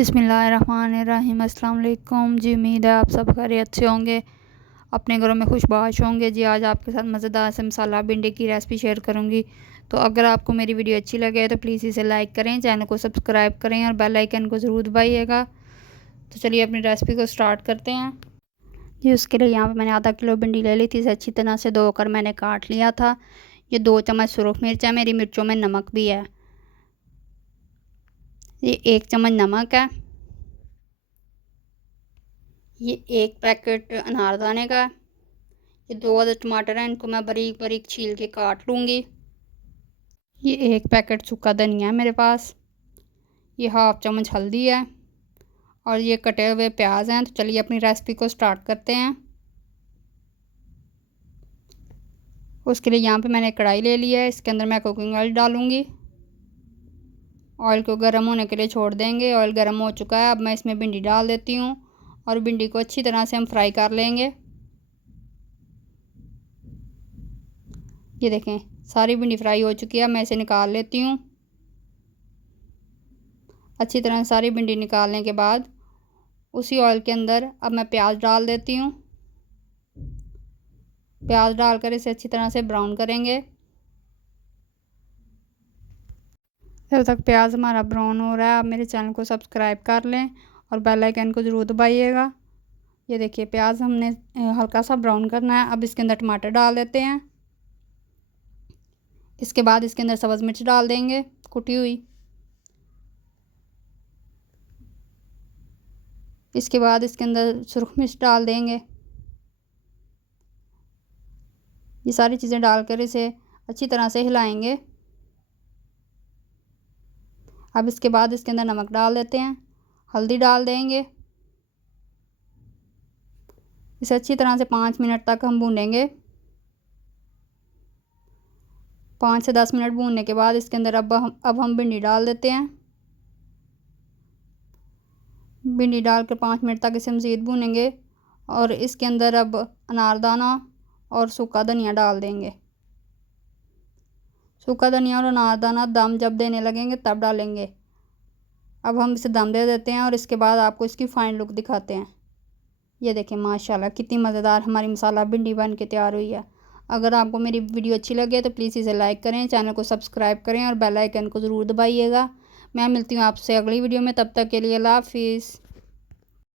बिस्मिल्लाहिर्रहमानिर्रहीम। अस्सलाम वालेकुम जी। उम्मीद है आप सब खैरियत से होंगे, अपने घरों में खुशबाश होंगे जी। आज आपके साथ मज़ेदार से मसाला भिंडी की रेसिपी शेयर करूंगी। तो अगर आपको मेरी वीडियो अच्छी लगे तो प्लीज़ इसे लाइक करें, चैनल को सब्सक्राइब करें और बेल आइकन को ज़रूर दबाइएगा। तो चलिए अपनी रेसिपी को स्टार्ट करते हैं जी। उसके लिए यहाँ पर मैंने आधा किलो भिंडी ले ली थी। इसे अच्छी तरह से धोकर मैंने काट लिया था। ये 2 चम्मच सुरख मिर्च है, मेरी मिर्चों में नमक भी है। ये 1 चम्मच नमक है। ये 1 पैकेट अनारदाने का। ये 2 अदद टमाटर हैं, इनको मैं बारीक बारीक छील के काट लूँगी। ये 1 पैकेट सूखा धनिया है मेरे पास। ये 1/2 चम्मच हल्दी है और ये कटे हुए प्याज हैं। तो चलिए अपनी रेसिपी को स्टार्ट करते हैं। उसके लिए यहाँ पे मैंने कढ़ाई ले ली है, इसके अंदर मैं कुकिंग ऑयल डालूँगी। ऑयल को गर्म होने के लिए छोड़ देंगे। ऑयल गर्म हो चुका है, अब मैं इसमें भिंडी डाल देती हूँ और भिंडी को अच्छी तरह से हम फ्राई कर लेंगे। ये देखें सारी भिंडी फ्राई हो चुकी है, मैं इसे निकाल लेती हूँ। अच्छी तरह सारी भिंडी निकालने के बाद उसी ऑयल के अंदर अब मैं प्याज डाल देती हूँ। प्याज डालकर इसे अच्छी तरह से ब्राउन करेंगे। जब तक प्याज हमारा ब्राउन हो रहा है, आप मेरे चैनल को सब्सक्राइब कर लें और बेल आइकन को ज़रूर दबाइएगा। ये देखिए प्याज हमने हल्का सा ब्राउन करना है। अब इसके अंदर टमाटर डाल देते हैं। इसके बाद इसके अंदर सब्ज़ मिर्च डाल देंगे कुटी हुई। इसके बाद इसके अंदर सुरख मिर्च डाल देंगे। ये सारी चीज़ें डालकर इसे अच्छी तरह से हिलाएंगे। अब इसके बाद इसके अंदर नमक डाल देते हैं, हल्दी डाल देंगे। इसे अच्छी तरह से 5 मिनट तक हम भूनेंगे। 5 से 10 मिनट भूनने के बाद इसके अंदर अब हम भिंडी डाल देते हैं। भिंडी डालकर 5 मिनट तक इसे मज़ीद भूनेंगे और इसके अंदर अब अनारदाना और सूखा धनिया डाल देंगे। सूखा धनिया और अनारदाना दम जब देने लगेंगे तब डालेंगे। अब हम इसे दम दे देते हैं और इसके बाद आपको इसकी फाइन लुक दिखाते हैं। ये देखें माशाल्लाह कितनी मज़ेदार हमारी मसाला भिंडी बन के तैयार हुई है। अगर आपको मेरी वीडियो अच्छी लगे तो प्लीज़ इसे लाइक करें, चैनल को सब्सक्राइब करें और बेल आइकन को ज़रूर दबाइएगा। मैं मिलती हूँ आपसे अगली वीडियो में, तब तक के लिए अल्लाह हाफिज़।